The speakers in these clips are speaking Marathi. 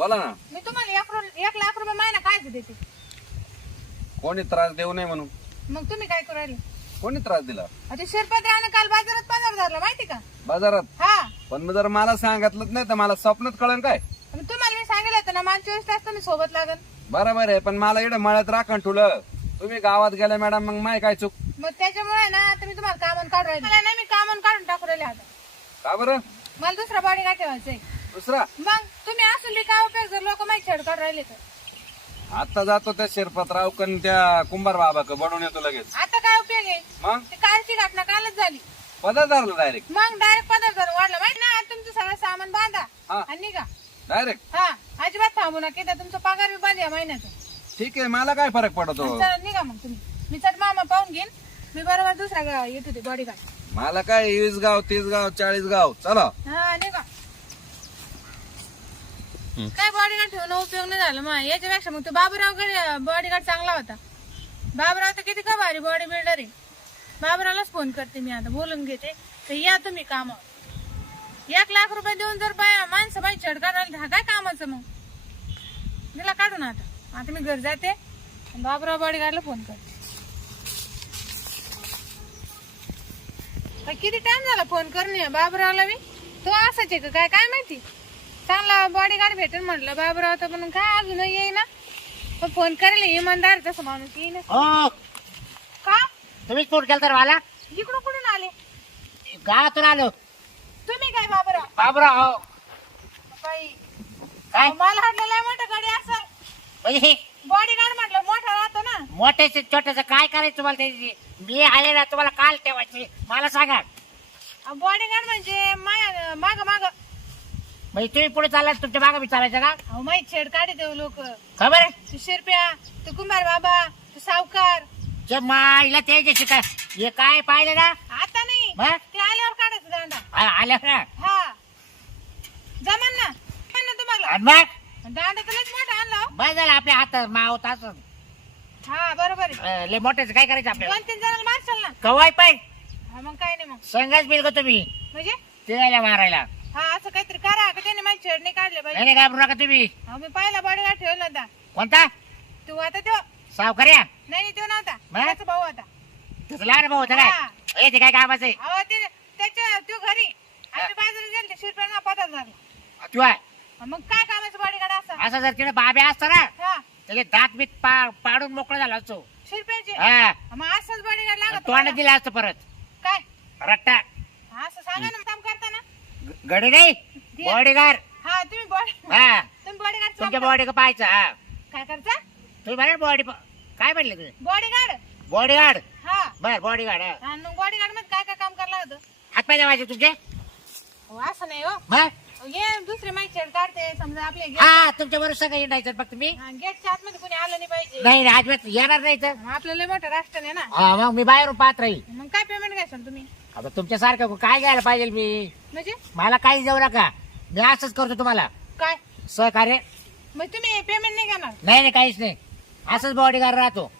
बोला ना. मी तुम्हाला 1 लाख रुपये महिना काय देते. कोणी त्रास देऊ नये म्हणून. मग तुम्ही काय करू राहिले. कोणी त्रास दिला आता शिरपत्र्याने काल बाजारात बाजार धरला माहिती का. बाजारात? हा पण मग जर मला सांगितलंच नाही तर मला स्वप्नात कळन काय. मग तुम्हाला मी सांगितलं होतं ना, मला 24 तास तुम्ही सोबत लागल. बरोबर आहे, पण मला इकडे मळ्यात राखण ठुलं. तुम्ही गावात गेल्या मॅडम, मग माय काय चूक. मग त्याच्यामुळे ना आता मी तुम्हाला कामून काढून राहिले. मला नाही, मी कामून काढून टाकू राहिले आता. का बरं? मला दुसरा बॉडी काय ठेवायचंय. दुसरा? मग तुम्ही असून बी काय उपयोग जर लोक माहिती छेड काढून राहिले तर. आता जातो त्या शिरपतराव कन त्या कुंभार बाबा बनवून येतो लगेच. आता काय उपयोग आहे. मग ती कालची घटना कालच झाली. पदार्थ धरला डायरेक्ट. मग डायरेक्ट पदार्थ वाढला माहिती ना. तुमचं सगळं सामान बांधा हा. आणि निघा. डायरेक्ट? हा अजिबात थांबू नका. इथं तुमचा पगार बी बंद या महिन्याचा. ठीक आहे, मला काय फरक पडतो. चला निघा मग तुम्ही. मी चट मामा पाहून घेईन. मी बरोबर दुसऱ्या गाव येत होते बॉडी गार्ड. मला काय 20 गाव 30 गाव 40 गाव चला. हा निघा. काय बॉडीगार्ड ठेवून उपयोग नाही झाला मग. याच्यापेक्षा मग तो बाबूराव बॉडीगार्ड चांगला होता. बाबूराव तर किती का भारी बॉडी बिल्डर आहे. बाबूरावलाच फोन करते मी आता, बोलून घेते. तर या तुम्ही कामावर. 1 लाख रुपये देऊन जर माणसं बाई छेडकाड राहिली हा काय कामाचं मग. दिला काढून आता मी घर जाते. बाबूराव बॉडीगार्डला फोन करते. किती टाइम झाला फोन करणे बाबूरावला बी. तो असाच आहे का काय काय माहिती. चांगला बॉडीगार्ड भेटेल म्हटलं बाबूराव तर, पण काय अजून येईना. पण फोन करेल इमानदार तसं माणूस येईना. हो का तुम्हीच फोन केला तर मला. इकडून कुठून आले गावातून आलो. तुम्ही काय बाबूराव. बाबराव हो. बाई काय मला हटलेला मोठा गाडी असेल. म्हणजे बॉडीगार्ड म्हटलं मोठा राहतो ना. मोठ्याच छोट्याच काय करायचं तुम्हाला त्याची. मी आहे ना, तुम्हाला काल ठेवायची मला सांगा. बॉडीगार्ड म्हणजे माग माग म्हणजे तुम्ही पुढे चालला तुमच्या मागे मी चालायचं का. अहो माहित छेड काढी देऊ लोक. खबर आहे तू शिरप्या तू कुंभार बाबा तू सावकार. ते माईला त्याच्याशी काय हे काय पाहिलं ना. आता नाही मग? ते आल्यावर काढायचं दांडा. आल्या ना. हा जमन ना. जमन ना तुम्हाला. आणि मग दांडा तर लयच मोठा आणला हो. बस झालं आपल्या हातात मावत असं. हा बरोबर आहे. लय मोठ्याचं काय करायचं आपल्याला. 2-3 जणांना मारशाल ना. कवाय पाय हा मग काय नाही मग. संघच बिल का तुम्ही म्हणजे ते मारायला. हा असं काहीतरी करा का त्याने माझी छेड नाही काढले नाही पाहिजे. नाही घाबरू नका तुम्ही. हा मी पहिला बॉडीगार्ड ठेवला होता. कोणता तू आता तो सावकार्या नाही तो नव्हता. मग? त्याचा भाऊ होता. तुझं लहान भाऊ होतं हा. काय हे ते काय कामाचं आहे. अहो ते त्याच्या तो घरी आम्ही बाजारात गेलो शिरप्याना पदार्थ झाला. किंवा मग काय कामाचं बॉडीगार्ड असं. असं जर तिने बाबे असता ना हा त्याचे दात बीत पाडून मोकळा झाला असतो. शिरप्याचे हा मग असंच बॉडीगार्ड लागत तोंड तुम्हाला? दिला असतं परत काय रट्टा. असं सांगा ना काम करताना. गडी नाही बॉडीगार्ड. हा तुम्ही हा बॉडीगार्ड तुमच्या बॉडी का पाहायचं. हा काय करता. तुम्ही म्हणा बॉडी काय म्हणले तुम्ही बॉडीगार्ड. बॉडीगार्ड. हा बर बॉडीगार्ड. आणि मग बॉडीगार्ड मध्ये काय काय काम करायला होतं. हात पाय द्यावायचे तुमचे. अहो, असं नाही हो. मग ये दुसरे माहिती छेड काढते समजा आपले हा तुमच्या बरोबर सगळं येणार फक्त मी. गेटच्या आतमध्ये कोणी आलं नाही पाहिजे. नाही नाही, अजिबात येणार नाही तर. आपलं लय मोठं राष्ट्र आहे ना. हा मग मी बाहेरून पाहत राहील. मग काय पेमेंट घ्यायचं तुम्ही. आता तुमच्यासारखं काय घ्यायला पाहिजे मी. म्हणजे मला काही जाऊ नका. मी असंच करतो तुम्हाला काय सहकार्य. मग तुम्ही पेमेंट नाही घेणार. नाही नाही काहीच नाही. असंच बॉडीगार्ड राहतो.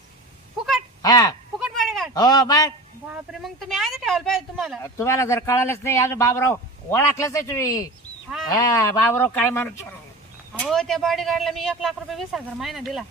फुकट हा फुकट बॉडीगार्ड. हो मग बापरे मग तुम्ही आधी ठेवायला पाहिजे तुम्हाला. तुम्हाला जर कळालंच नाही अजून बाबराव ओळखलंच नाही तुम्ही. हा हा बाबराव काय म्हणत. हो त्या बॉडीगार्डला मी 1 लाख रुपये 20,000 महिना दिला.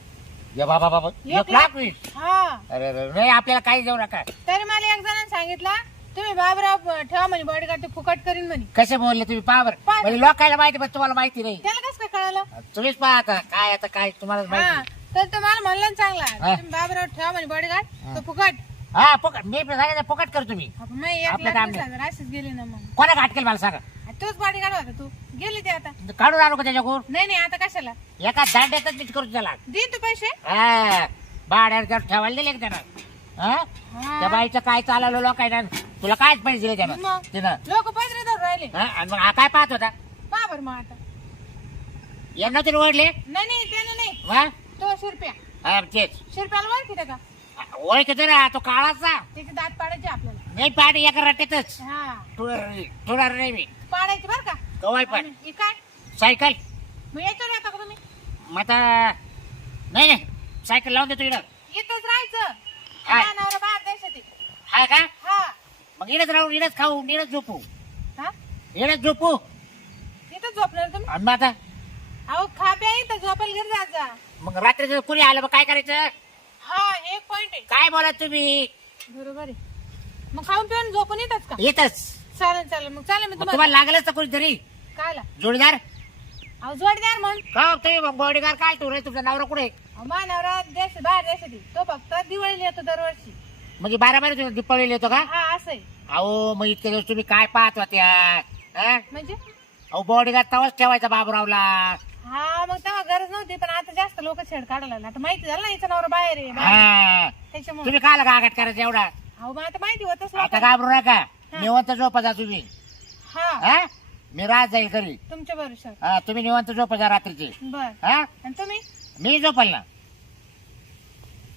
ये बाबा बाबा 1 लाख वीस. हा अरे अरे नाही आपल्याला काही जाऊ नका. तरी मला एक जणांनी सांगितलं तुम्ही बाबराव ठेवा म्हणे बॉडीगार्ड ते फुकट करीन म्हणे. कसे बोलले तुम्ही पावर पहा. म्हणजे लोकायला माहिती पण तुम्हाला माहिती नाही. त्याला कसं काय कळालं. तुम्हीच पहा आता काय तुम्हाला हा माहिती. तर तुम्हाला म्हणलं ना चांगला हा. तुम्ही बाबराव ठेवा म्हणे बॉडीगार्ड तो फुकट. हा फुकट मी सांगितलं फुकट कर तुम्ही. मग 1 आपलं लाख काम 20,000 अशीच गेली ना मग. कोणा घाट केलं मला सांगा. तोच बॉडीगार्ड होता तू गेली ते आता. काढून आणू का त्याच्याकडून. नाही आता कशाला एका दांड्यातच मीच करतो त्याला. दे तू पैसे. हा भाड्यावर जर ठेवायला दिले का त्यानं. हा हा. त्या बाईचं काय चालवलं लोकांना तुला काय पैसे दिले त्यानं मग तिनं. लोक पैसे धरून राहिले. हा, आणि मग हा काय पाहत होता. बाबर मग आता यांना तरी ओढले. नाही त्याने नाही वा तो शिरप्या. हा तेच शिरप्याला ओळखीत का. ओळखतो ना तो काळाचा. त्याचे दात पाडायचे आपल्याला. नाही पाडी एका रट्ट्यातच हा ठेवणार नाही मी. पाडायचे बर का. कवाय पण आणि हे काय सायकल मग याच्यावर येता का तुम्ही. मग आता नाही सायकल लावून देतो इकडं. इथंच राहायचं. काय? नवरा बाहेर देशात आहे. हा का हा मग इडच राहून इडच खाऊ इडच झोपू हा इडच झोपू. इथंच झोपणार तुम्ही. आणि मग आता अहो खा प्या इथं झोपायला घरी जात जा. मग रात्रीचं कुणी आलं मग काय करायचं? हा एक पॉइंट आहे. काय बोला तुम्ही? बरोबर आहे. मग खाऊन पिऊन झोपून येतात का? येतच. चालेल चालेल मग चालेल मी तुम्हाला तुम्हाला लागलंच तर कोणीतरी कायला जोडीदार. अहो जोडीदार म्हणून का हो तुम्ही मग बॉडीगार्ड काय ठेवू रे? तुमचा नवरा कुठे? मानवरा देश बाहेर देशात तो फक्त दिवाळीला येतो दरवर्षी. म्हणजे 12 दीपावलीला येतो का? हा असं आहे. अहो मग इतके दिवस तुम्ही काय पाहत होत्या? हा? म्हणजे अहो बॉडीगार्ड तवाच ठेवायचा बाबूरावला. हा मग तेव्हा गरज नव्हती पण आता जास्त लोक छेड काढायला लागले. आता माहिती झालं ना हिचा नवरा बाहेर आहे हा त्याच्यामुळे. तुम्ही काय गागाट करायचं एवढा? अहो मग आता माहिती होतच आता लोकांना. घाबरू नका. निवंत झोपा जा तुम्ही. हा हा मी रात जाईल घरी. तुमच्या भरोशावर. हा तुम्ही निवंत झोपा जा रात्रीची. बर हा आणि तुम्ही मी झोपल ना.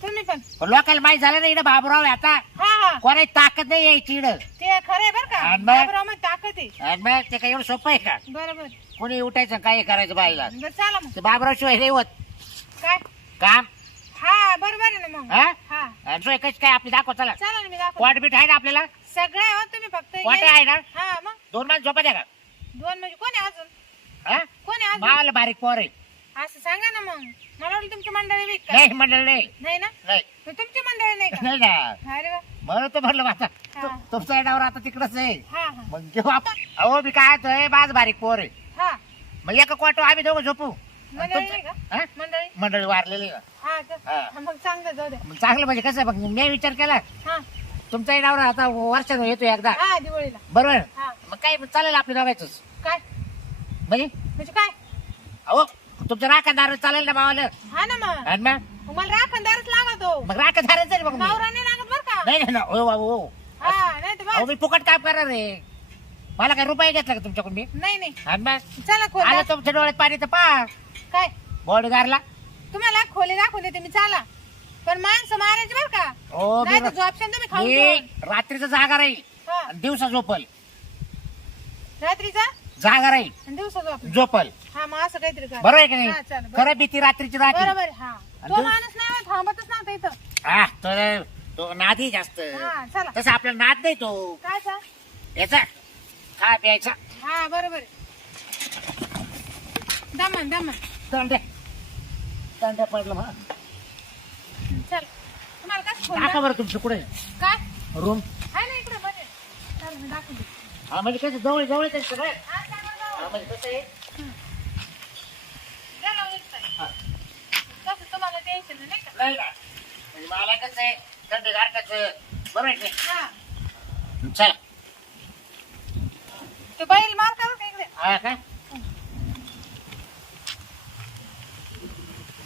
तुम्ही पण. पण लोकांना माहित झालं ना इकडे बाबूराव आहे आता. हा हा कोणाची ताकद नाही यायची इकडं. ते खरंय बर का. आणि मग? बाबूराव ताकद आहे. आणि मग ते काय एवढं सोपं आहे का? बरोबर. कोणी उठायचं काय करायचं बाईला? बर चला मग. ते बाबूराव शिवाय नाही होत काय काम. हा बरोबर आहे ना मग. हा हा आणि सोय कशी काय आपली दाखव चला. चला ना मी दाखवते. क्वाट बीट आहे ना आपल्याला? सगळे हो तुम्ही फक्त क्वाटे आहे ना? हा मग 2 माणसं झोपा द्या का? 2 म्हणजे कोण आहे अजून? हा कोण आहे अजून? माल बारीक पोर आहे. असं सांगा ना मग. मला वाटलं तुमची मंडळी वेग का? नाही मंडळ नाही. नाही ना नाही मग तुमची मंडळी नाही का? नाही ना. अरे वा. म्हणून तर म्हणलं आता हा. तुमचा येण्यावर आता तिकडच आहे. हा हा मग जेव्हा अहो मी काय होतोय माझ बारीक पोर आहे. हा मग एका क्वाटो आम्ही दोघं झोपू. आणि मंडळी नाही तुमचं- का? हा? मंडळी मंडळी वारलेली ना. हा का? हा. हा, मग चांगलं जाऊ द्या. मग चांगलं म्हणजे कसं मग मी विचार केला हा तुमचा येण्यावर आता वर्षानं येतो एकदा. हा दिवाळीला. बरोबर हा मग काय मग चालेल आपल्या दोघायचंच काय म्हणजे. म्हणजे काय? अहो तुमचं राखणदार चालेल ना भावाला. हा ना मग. आणि मग मग मला राखणदारच लागतो. मग राखणदारच आहे मग मी. नवरा नाही लागत बर का? नाही नाही हो हो हो. हा नाही तर अहो बस. मी फुकट काम करणार रे. मला काय रुपये घेतला का तुमच्याकडून मी? नाही नाही आणि मग चला खोली आलं दाख- तुमच्या डोळ्यात पाणी तर पा काय बॉडीगारला. तुम्हाला खोली दाखवून देते मी चला. पण माणसं मारायची बर का? हो नाही तर झोपशान तुम्ही खाऊन मी पिऊन. रात्रीचा जागा राहील हा. आणि दिवसा झोपल. रात्रीचा जागा राहील आणि दिवसा झोप. झोपल. हा मग असं काहीतरी करा. बरोबर आहे की हा, नाही? चालेल, बरोबर. खरं भीती रात्रीची राहते. बरोबर आहे, हा आणि तो दिवस- माणूस नाही होत, थांबतच नव्हता इथं. हा तर तो नादी जास्त. हा चला. तसं आपल्याला नाद नाही तो काय चा? याचा खा प्यायचा. हा बरोबर आहे. दमन दमन. तंड्या तंड्या पडलं म्हणा. चल तुम्हाला कसं फोन टाका बरं तुमचं कुठे काय रूम. आहे ना इकडे मध्ये. चल मी दाखवून देते. हा म्हणजे कसं जवळ जवळ आहे सगळं. हा सांगा जाऊ. हा म्हणजे कसं आहे. द्या लावून एक पाय. हा. कसं तुम्हाला टेन्शन नाही का? नाही का म्हणजे मला कसं आहे थंडी गारठाचं बरोबर आहे की हा नाही? चला तो बैल मार का बरं का इकडे? हा का